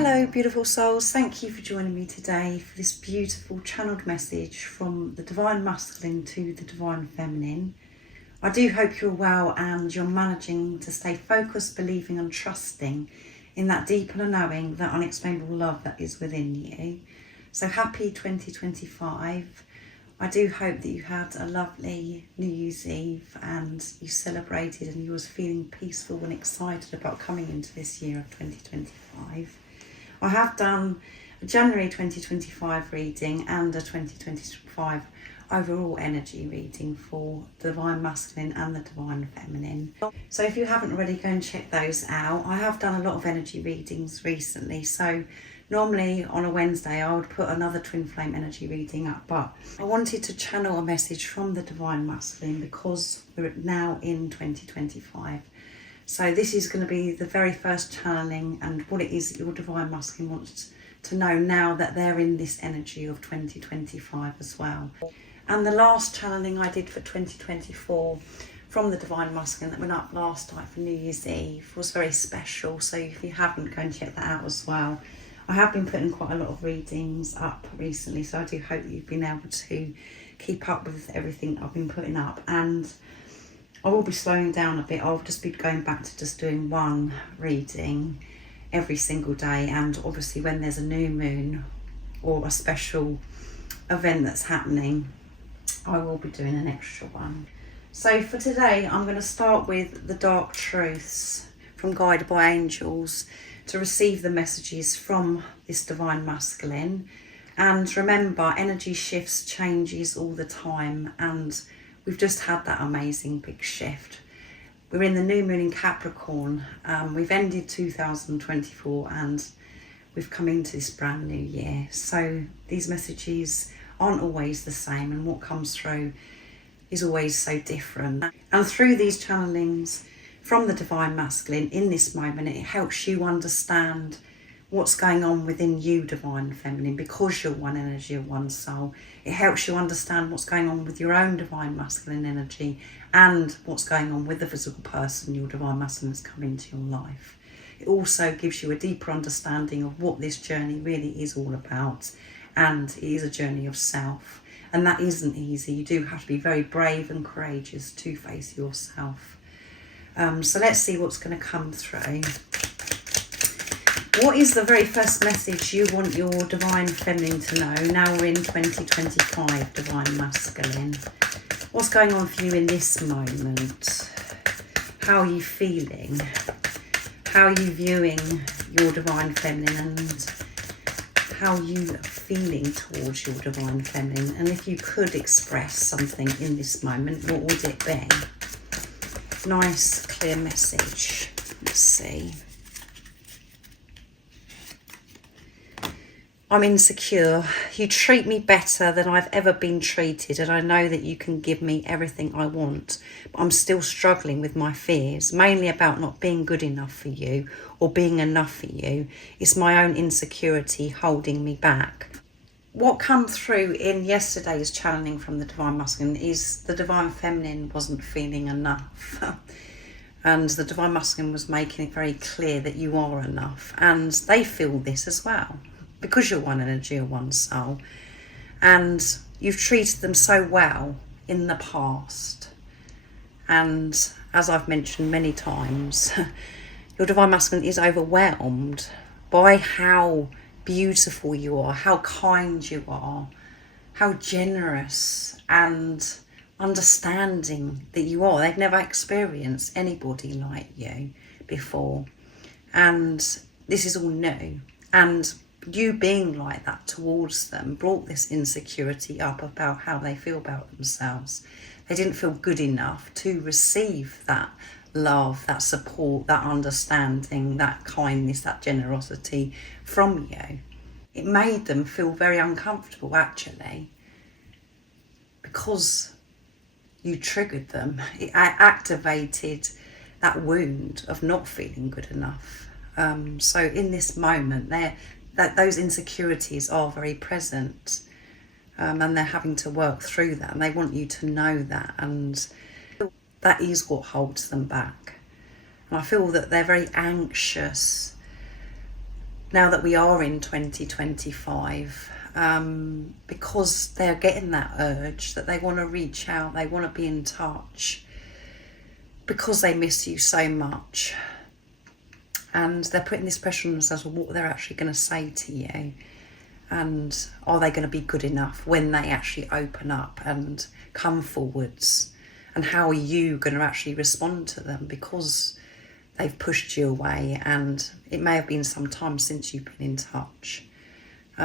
Hello beautiful souls, thank you for joining me today for this beautiful channeled message from the Divine Masculine to the Divine Feminine. I do hope you're well and you're managing to stay focused, believing and trusting in that deeper knowing, that unexplainable love that is within you. So happy 2025. I do hope that you had a lovely New Year's Eve and you celebrated and you was feeling peaceful and excited about coming into this year of 2025. I have done a January 2025 reading and a 2025 overall energy reading for the Divine Masculine and the Divine Feminine. So if you haven't already, go and check those out. I have done a lot of energy readings recently, so normally on a Wednesday I would put another twin flame energy reading up, but I wanted to channel a message from the Divine Masculine because we're now in 2025. So this is going to be the very first channeling and what it is that your Divine Masculine wants to know now that they're in this energy of 2025 as well. And the last channeling I did for 2024 from the Divine Masculine that went up last night for New Year's Eve was very special. So if you haven't, go and check that out as well. I have been putting quite a lot of readings up recently, so I do hope that you've been able to keep up with everything I've been putting up. And I will be slowing down a bit. I'll just be going back to just doing one reading every single day, and obviously when there's a new moon or a special event that's happening, I will be doing an extra one. So for today I'm going to start with the dark truths from Guided by Angels to receive the messages from this Divine Masculine. And remember, energy shifts, changes all the time, and we've just had that amazing big shift. We're in the new moon in Capricorn. We've ended 2024 and we've come into this brand new year. So these messages aren't always the same, and what comes through is always so different. And through these channelings from the Divine Masculine in this moment, it helps you understand what's going on within you, Divine Feminine, because you're one energy of one soul. It helps you understand what's going on with your own Divine Masculine energy and what's going on with the physical person your Divine Masculine has come into your life. It also gives you a deeper understanding of what this journey really is all about, and it is a journey of self, and that isn't easy. You do have to be very brave and courageous to face yourself. So let's see what's going to come through. What is the very first message you want your Divine Feminine to know? Now we're in 2025, Divine Masculine. What's going on for you in this moment? How are you feeling? How are you viewing your Divine Feminine, and how are you feeling towards your Divine Feminine? And if you could express something in this moment, what would it be? Nice, clear message. Let's see. I'm insecure. You treat me better than I've ever been treated, and I know that you can give me everything I want, but I'm still struggling with my fears, mainly about not being good enough for you or being enough for you. It's my own insecurity holding me back. What came through in yesterday's channeling from the Divine Masculine is the Divine Feminine wasn't feeling enough. And the Divine Masculine was making it very clear that you are enough, and they feel this as well, because you're one energy or one soul, and you've treated them so well in the past. And as I've mentioned many times, your Divine Masculine is overwhelmed by how beautiful you are, how kind you are, how generous and understanding that you are. They've never experienced anybody like you before, and this is all new. And you being like that towards them brought this insecurity up about how they feel about themselves. They didn't feel good enough to receive that love, that support, that understanding, that kindness, that generosity from you. It made them feel very uncomfortable, actually, because you triggered them. It activated that wound of not feeling good enough. So in this moment, those insecurities are very present, and they're having to work through that, and they want you to know that, and that is what holds them back. And I feel that they're very anxious now that we are in 2025, because they're getting that urge that they want to reach out, they want to be in touch, because they miss you so much. And they're putting this pressure on themselves of what they're actually going to say to you. And are they going to be good enough when they actually open up and come forwards? And how are you going to actually respond to them? Because they've pushed you away, and it may have been some time since you've been in touch.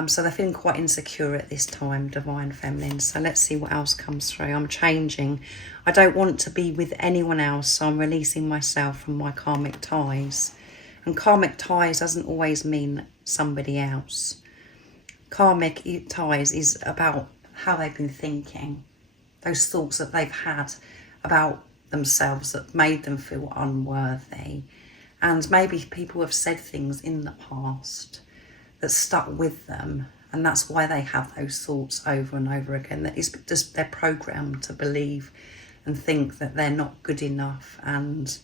So they're feeling quite insecure at this time, Divine Feminine. So let's see what else comes through. I'm changing. I don't want to be with anyone else, so I'm releasing myself from my karmic ties. And karmic ties doesn't always mean somebody else. Karmic ties is about how they've been thinking, those thoughts that they've had about themselves that made them feel unworthy. And maybe people have said things in the past that stuck with them, and that's why they have those thoughts over and over again. That is just they're programmed to believe and think that they're not good enough and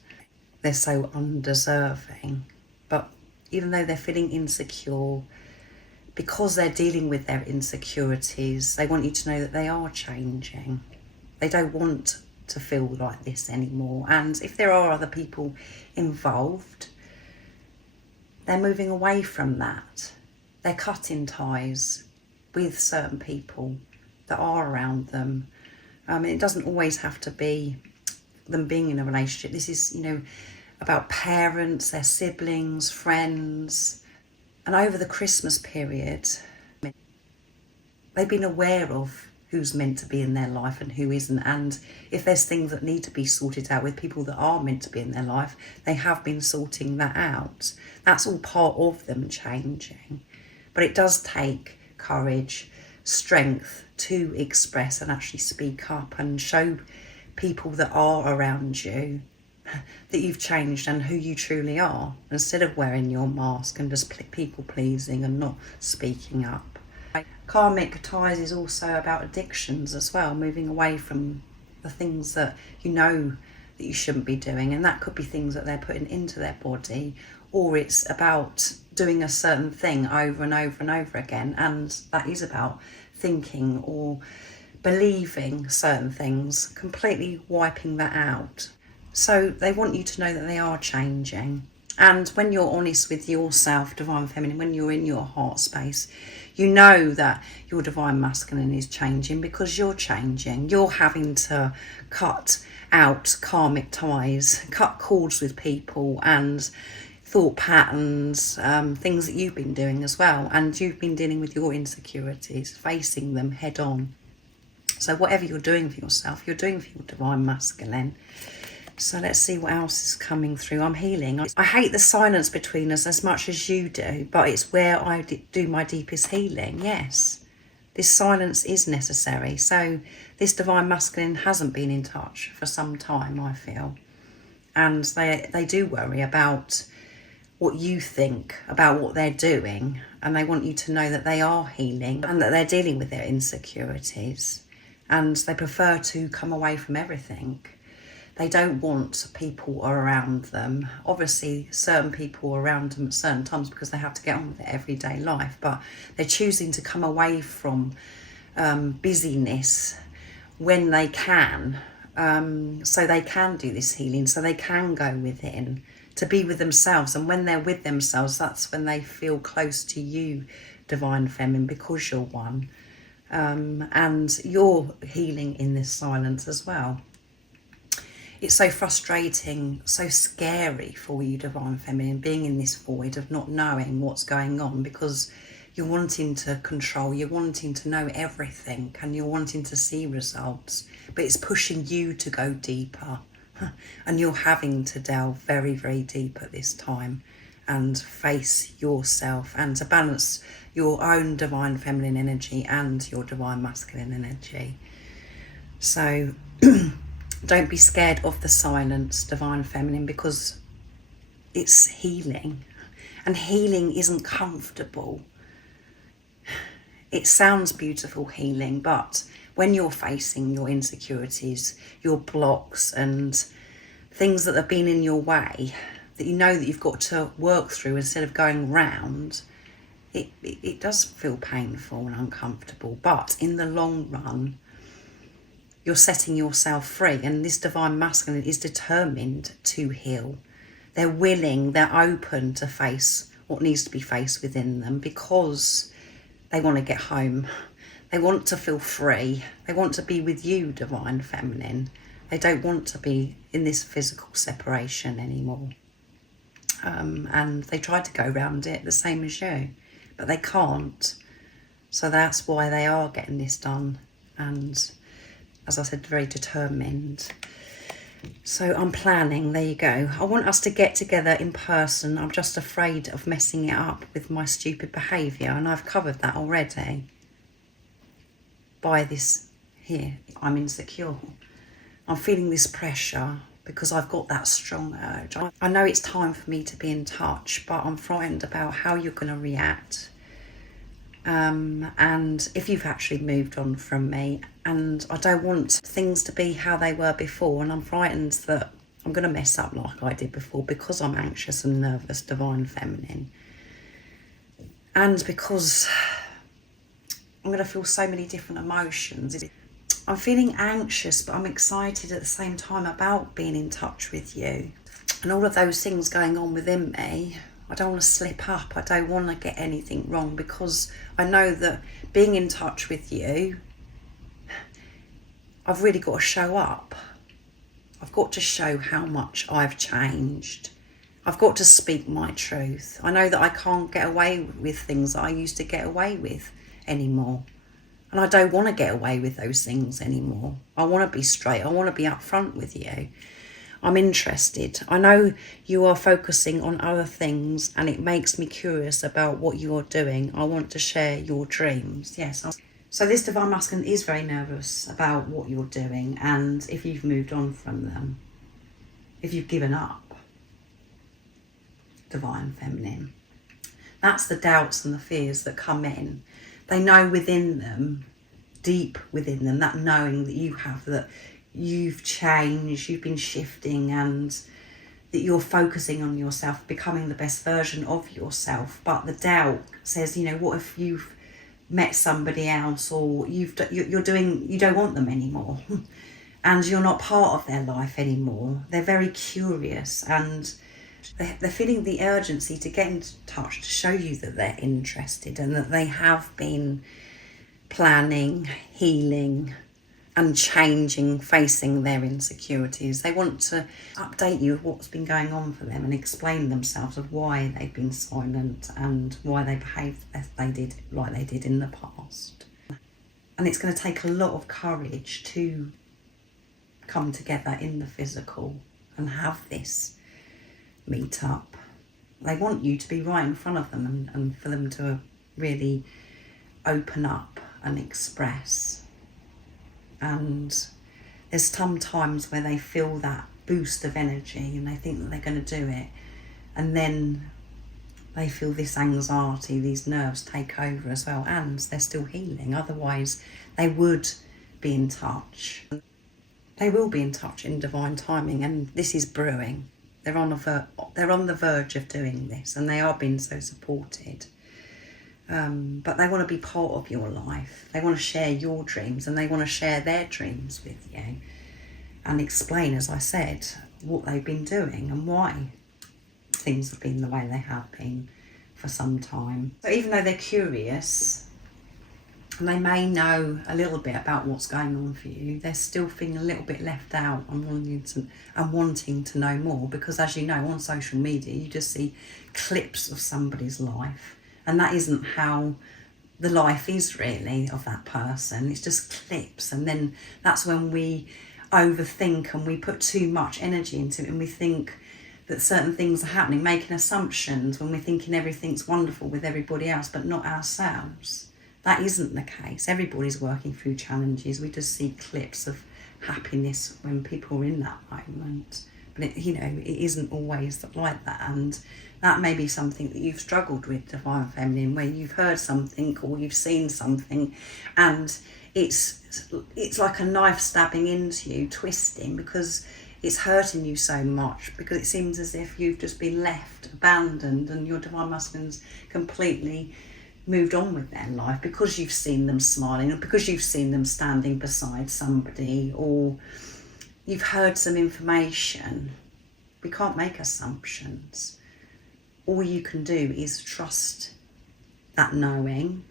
they're so undeserving. But even though they're feeling insecure, because they're dealing with their insecurities, they want you to know that they are changing. They don't want to feel like this anymore. And if there are other people involved, they're moving away from that. They're cutting ties with certain people that are around them. It doesn't always have to be them being in a relationship. This is, about parents, their siblings, friends. And over the Christmas period, they've been aware of who's meant to be in their life and who isn't. And if there's things that need to be sorted out with people that are meant to be in their life, they have been sorting that out. That's all part of them changing. But it does take courage, strength to express and actually speak up and show people that are around you that you've changed and who you truly are, instead of wearing your mask and just people pleasing and not speaking up. Karmic ties is also about addictions as well, moving away from the things that you know that you shouldn't be doing, and that could be things that they're putting into their body, or it's about doing a certain thing over and over and over again, and that is about thinking or believing certain things, completely wiping that out. So they want you to know that they are changing. And when you're honest with yourself, Divine Feminine, when you're in your heart space, you know that your Divine Masculine is changing because you're changing. You're having to cut out karmic ties, cut cords with people and thought patterns, things that you've been doing as well. And you've been dealing with your insecurities, facing them head on. So whatever you're doing for yourself, you're doing for your Divine Masculine. So let's see what else is coming through. I'm healing. I hate the silence between us as much as you do, but it's where I do my deepest healing. Yes, this silence is necessary. So this Divine Masculine hasn't been in touch for some time, I feel. And they do worry about what you think about what they're doing. And they want you to know that they are healing and that they're dealing with their insecurities. And they prefer to come away from everything. They don't want people around them. Obviously, certain people are around them at certain times because they have to get on with their everyday life, but they're choosing to come away from busyness when they can, so they can do this healing, so they can go within to be with themselves. And when they're with themselves, that's when they feel close to you, Divine Feminine, because you're one. And you're healing in this silence as well. It's so frustrating, so scary for you, Divine Feminine, being in this void of not knowing what's going on, because you're wanting to control, you're wanting to know everything, and you're wanting to see results, but it's pushing you to go deeper. And you're having to delve very, very deep at this time and face yourself and to balance your own Divine Feminine energy and your Divine Masculine energy. So don't be scared of the silence, Divine Feminine, because it's healing. And healing isn't comfortable. It sounds beautiful, healing, but when you're facing your insecurities, your blocks and things that have been in your way, that you know that you've got to work through instead of going round, it does feel painful and uncomfortable. But in the long run, you're setting yourself free, and this divine masculine is determined to heal. They're willing, they're open to face what needs to be faced within them, because they want to get home. They want to feel free. They want to be with you, divine feminine. They don't want to be in this physical separation anymore. And they try to go around it the same as you, but they can't. So that's why they are getting this done. And as I said, very determined. So I'm planning, there you go. I want us to get together in person. I'm just afraid of messing it up with my stupid behaviour, and I've covered that already by this here. I'm insecure. I'm feeling this pressure because I've got that strong urge. I know it's time for me to be in touch, but I'm frightened about how you're going to react. And if you've actually moved on from me, and I don't want things to be how they were before, and I'm frightened that I'm going to mess up like I did before because I'm anxious and nervous, divine feminine, and because I'm going to feel so many different emotions. I'm feeling anxious, but I'm excited at the same time about being in touch with you, and all of those things going on within me. I don't want to slip up. I don't want to get anything wrong, because I know that being in touch with you, I've really got to show up. I've got to show how much I've changed. I've got to speak my truth. I know that I can't get away with things that I used to get away with anymore. And I don't want to get away with those things anymore. I want to be straight. I want to be upfront with you. I'm interested. I know you are focusing on other things, and it makes me curious about what you're doing. I want to share your dreams. Yes. So this divine masculine is very nervous about what you're doing, and if you've moved on from them, if you've given up, divine feminine. That's the doubts and the fears that come in. They know within them, deep within them, that knowing that you have, that you've changed, you've been shifting, and that you're focusing on yourself, becoming the best version of yourself. But the doubt says, you know, what if you've met somebody else, or you don't want them anymore and you're not part of their life anymore. They're very curious, and they're feeling the urgency to get in touch, to show you that they're interested and that they have been planning, healing and changing, facing their insecurities. They want to update you of what's been going on for them and explain themselves of why they've been silent and why they behaved as they did, like they did in the past. And it's going to take a lot of courage to come together in the physical and have this meet up. They want you to be right in front of them, and for them to really open up and express. And there's some times where they feel that boost of energy and they think that they're going to do it, and then they feel this anxiety, these nerves take over as well, and they're still healing. Otherwise they would be in touch. They will be in touch in divine timing, and this is brewing. They're on the verge of doing this, and they are being so supported. But they want to be part of your life. They want to share your dreams, and they want to share their dreams with you and explain, as I said, what they've been doing and why things have been the way they have been for some time. So even though they're curious and they may know a little bit about what's going on for you, they're still feeling a little bit left out and wanting to know more, because as you know, on social media you just see clips of somebody's life. And that isn't how the life is really of that person. It's just clips. And then that's when we overthink and we put too much energy into it, and we think that certain things are happening, making assumptions when we're thinking everything's wonderful with everybody else, but not ourselves. That isn't the case. Everybody's working through challenges. We just see clips of happiness when people are in that moment. But it isn't always like that. And that may be something that you've struggled with, divine feminine, where you've heard something or you've seen something, and it's like a knife stabbing into you, twisting, because it's hurting you so much, because it seems as if you've just been left abandoned and your divine masculine's completely moved on with their life, because you've seen them smiling, or because you've seen them standing beside somebody, or you've heard some information. We can't make assumptions. All you can do is trust that knowing,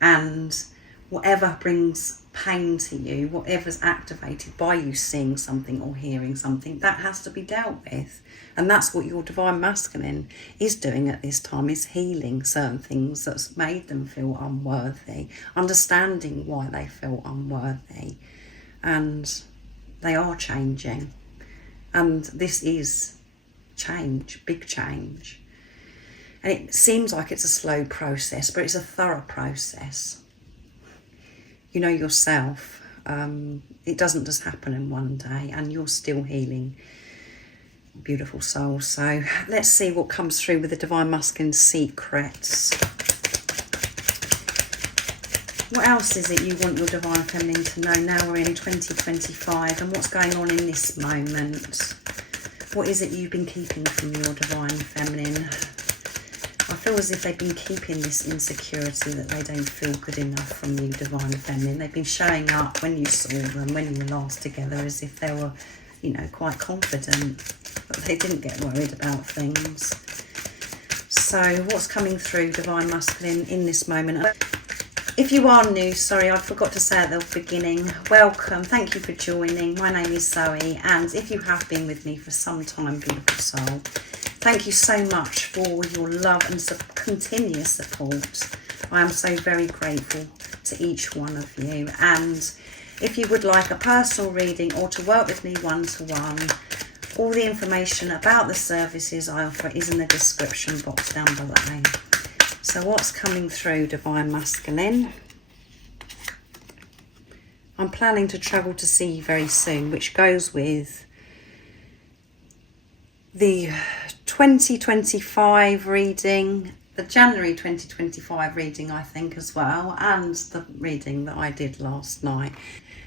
and whatever brings pain to you, whatever's activated by you seeing something or hearing something, that has to be dealt with. And that's what your divine masculine is doing at this time, is healing certain things that's made them feel unworthy, understanding why they feel unworthy, and they are changing. And this is change, big change. And it seems like it's a slow process, but it's a thorough process. You know yourself, it doesn't just happen in one day, and you're still healing, beautiful soul. So let's see what comes through with the divine masculine secrets. What else is it you want your divine feminine to know now we're in 2025, and what's going on in this moment? What is it you've been keeping from your divine feminine? I feel as if they've been keeping this insecurity that they don't feel good enough from you, divine feminine. They've been showing up when you saw them, when you were last together, as if they were, you know, quite confident, but they didn't get worried about things. So what's coming through, divine masculine, in this moment? If you are new, sorry, I forgot to say at the beginning, welcome, thank you for joining. My name is Zoe, and if you have been with me for some time, beautiful soul, thank you so much for your love and continuous support. I am so very grateful to each one of you. And if you would like a personal reading or to work with me one-to-one, all the information about the services I offer is in the description box down below. So what's coming through, divine masculine? I'm planning to travel to see you very soon, which goes with the 2025 reading, the January 2025 reading, I think, as well, and the reading that I did last night.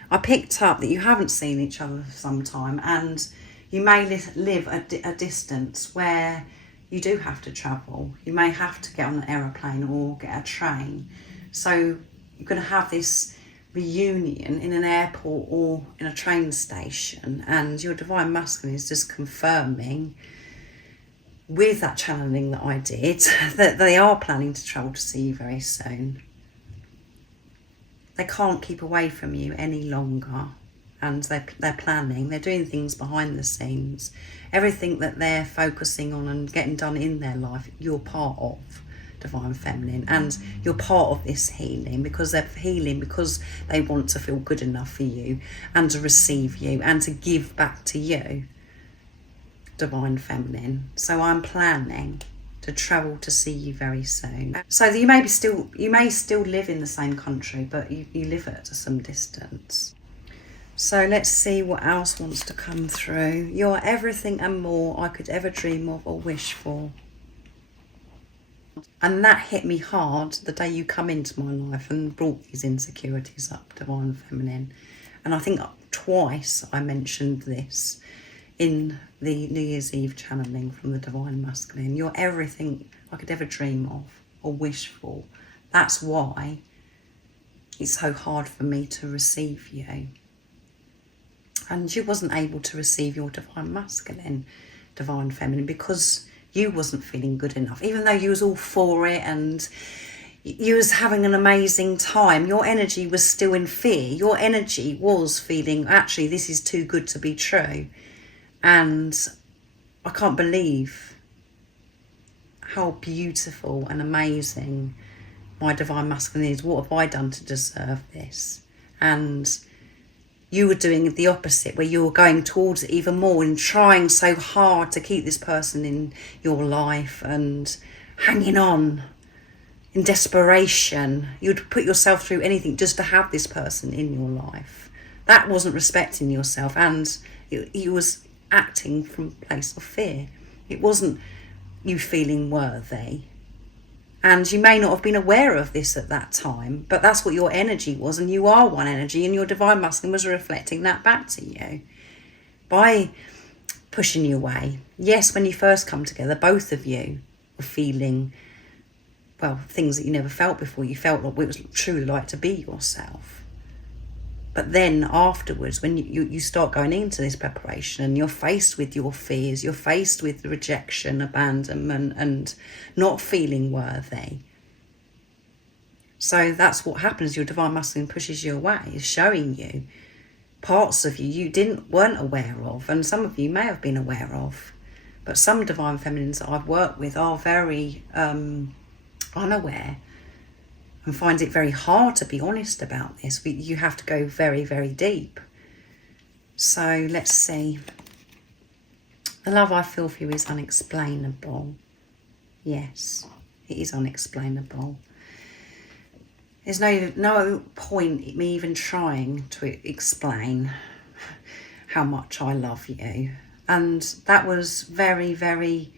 I picked up that you haven't seen each other for some time, and you may live a distance where you do have to travel. You may have to get on an aeroplane or get a train. So you're going to have this reunion in an airport or in a train station, and your divine masculine is just confirming with that channeling that I did that they are planning to travel to see you very soon. They can't keep away from you any longer, and they're planning, they're doing things behind the scenes. Everything that they're focusing on and getting done in their life, you're part of, divine feminine, and you're part of this healing, because they're healing because they want to feel good enough for you and to receive you and to give back to you, divine feminine. So I'm planning to travel to see you very soon. So you may still live in the same country, but you live at some distance. So let's see what else wants to come through. You're everything and more I could ever dream of or wish for. And that hit me hard the day you come into my life and brought these insecurities up, divine feminine. And I think twice I mentioned this in the New Year's Eve channeling from the divine masculine. You're everything I could ever dream of or wish for. That's why it's so hard for me to receive you. And you wasn't able to receive your divine masculine, divine feminine, because you wasn't feeling good enough. Even though you was all for it and you was having an amazing time, your energy was still in fear. Your energy was feeling, actually, this is too good to be true. And I can't believe how beautiful and amazing my divine masculine is. What have I done to deserve this? And you were doing the opposite, where you were going towards it even more and trying so hard to keep this person in your life and hanging on in desperation. You'd put yourself through anything just to have this person in your life. That wasn't respecting yourself, and you was acting from a place of fear. It wasn't you feeling worthy. And you may not have been aware of this at that time, but that's what your energy was, and you are one energy, and your divine masculine was reflecting that back to you. by pushing you away. Yes, when you first come together, both of you were feeling, well, things that you never felt before. You felt like it was truly like to be yourself. But then afterwards, when you start going into this preparation and you're faced with your fears, you're faced with rejection, abandonment, and not feeling worthy. So that's what happens. Your divine masculine pushes you away, is showing you parts of you weren't aware of, and some of you may have been aware of. But some divine feminines that I've worked with are very unaware and find it very hard to be honest about this. You have to go very, very deep. So let's see. The love I feel for you is unexplainable. Yes, it is unexplainable. There's no point in me even trying to explain how much I love you. And that was very, very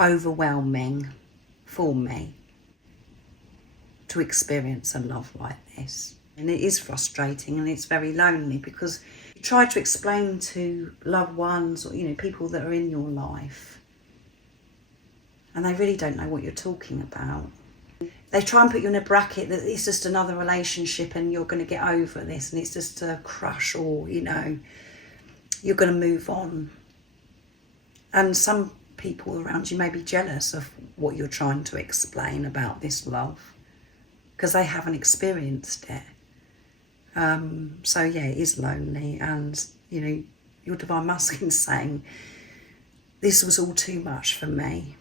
overwhelming for me to experience a love like this. And it is frustrating and it's very lonely, because you try to explain to loved ones or, people that are in your life, and they really don't know what you're talking about. They try and put you in a bracket that it's just another relationship and you're going to get over this and it's just a crush, or, you're going to move on. And some people around you may be jealous of what you're trying to explain about this love, because they haven't experienced it. So yeah, it is lonely, and your divine masculine's saying this was all too much for me.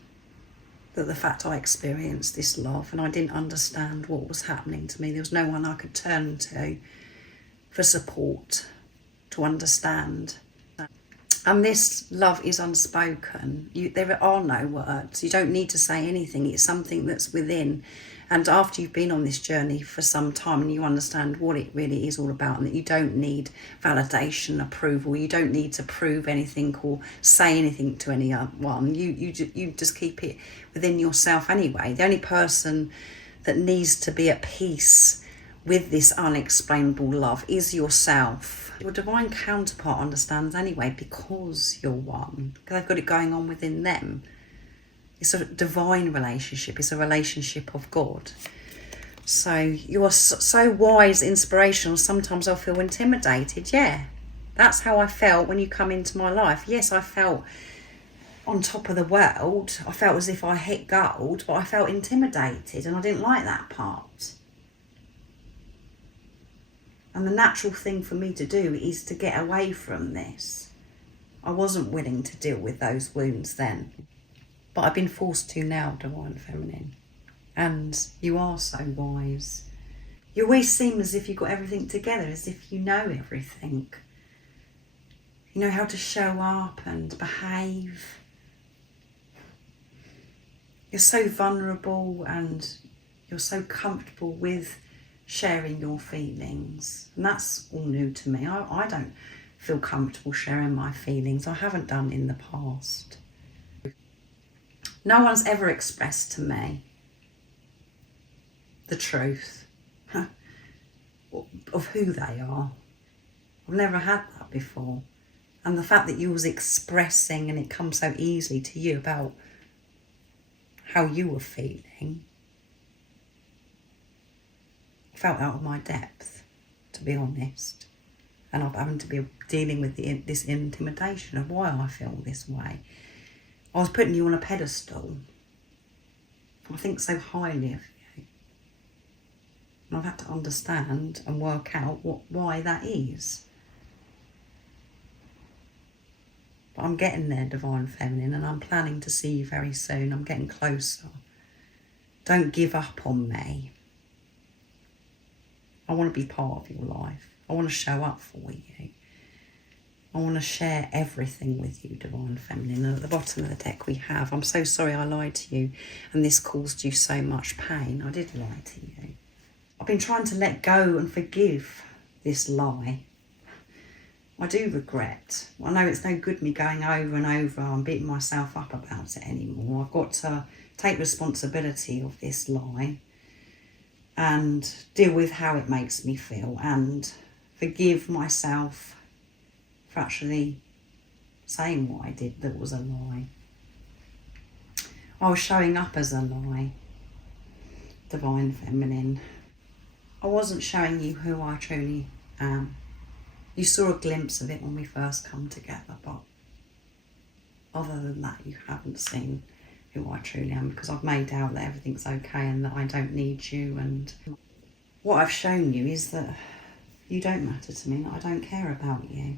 That the fact I experienced this love and I didn't understand what was happening to me. There was no one I could turn to for support, to understand. And this love is unspoken. There are no words. You don't need to say anything. It's something that's within. And after you've been on this journey for some time and you understand what it really is all about, and that you don't need validation, approval, you don't need to prove anything or say anything to anyone. You just keep it within yourself anyway. The only person that needs to be at peace with this unexplainable love is yourself. Your divine counterpart understands anyway, because you're one. They've got it going on within them. It's a divine relationship. It's a relationship of God. So you are so wise, inspirational. Sometimes I feel intimidated. Yeah, that's how I felt when you come into my life. Yes, I felt on top of the world. I felt as if I hit gold, but I felt intimidated and I didn't like that part. And the natural thing for me to do is to get away from this. I wasn't willing to deal with those wounds then. But I've been forced to now, Divine Feminine. And you are so wise. You always seem as if you've got everything together, as if you know everything. You know how to show up and behave. You're so vulnerable and you're so comfortable with sharing your feelings. And that's all new to me. I don't feel comfortable sharing my feelings. I haven't done in the past. No one's ever expressed to me the truth of who they are. I've never had that before. And the fact that you was expressing, and it comes so easily to you, about how you were feeling, I felt out of my depth, to be honest. And I'm having to be dealing with this intimidation of why I feel this way. I was putting you on a pedestal. I think so highly of you. And I've had to understand and work out why that is. But I'm getting there, Divine Feminine, and I'm planning to see you very soon. I'm getting closer. Don't give up on me. I want to be part of your life. I want to show up for you. I want to share everything with you, Divine Feminine. And at the bottom of the deck we have, I'm so sorry I lied to you and this caused you so much pain. I did lie to you. I've been trying to let go and forgive this lie. I do regret. I know it's no good me going over and over and beating myself up about it anymore. I've got to take responsibility of this lie and deal with how it makes me feel and forgive myself for actually saying what I did that was a lie. I was showing up as a lie. Divine Feminine. I wasn't showing you who I truly am. You saw a glimpse of it when we first come together, but other than that, you haven't seen who I truly am, because I've made out that everything's okay and that I don't need you. And what I've shown you is that you don't matter to me, that I don't care about you.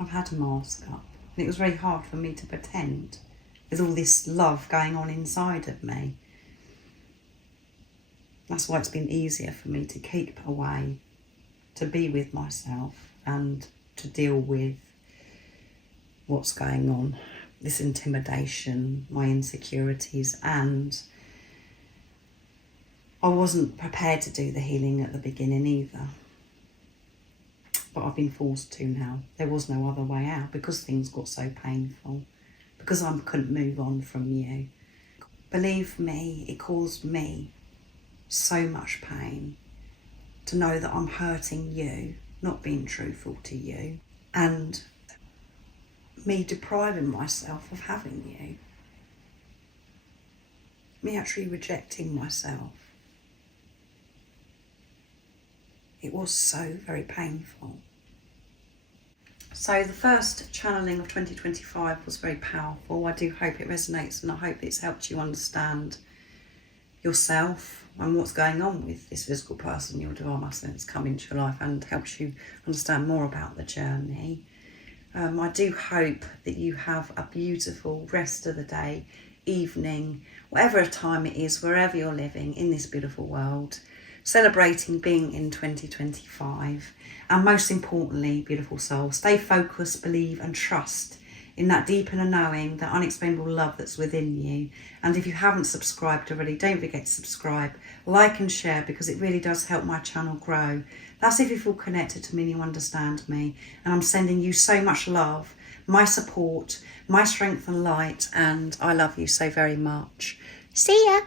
I've had a mask up, and it was very hard for me to pretend with all this love going on inside of me. That's why it's been easier for me to keep away, to be with myself and to deal with what's going on, this intimidation, my insecurities. And I wasn't prepared to do the healing at the beginning either, but I've been forced to now. There was no other way out because things got so painful, because I couldn't move on from you. Believe me, it caused me so much pain to know that I'm hurting you, not being truthful to you, and me depriving myself of having you. Me actually rejecting myself. It was so very painful. So the first channeling of 2025 was very powerful. I do hope it resonates, and I hope it's helped you understand yourself and what's going on with this physical person, your divine masculine, that's come into your life, and helps you understand more about the journey. I do hope that you have a beautiful rest of the day, evening, whatever time it is, wherever you're living in this beautiful world, celebrating being in 2025. And most importantly, beautiful soul, stay focused, believe and trust in that deep inner knowing, that unexplainable love that's within you. And if you haven't subscribed already, don't forget to subscribe, like and share, because it really does help my channel grow. That's if you feel connected to me and you understand me. And I'm sending you so much love, my support, my strength and light, and I love you so very much. See ya!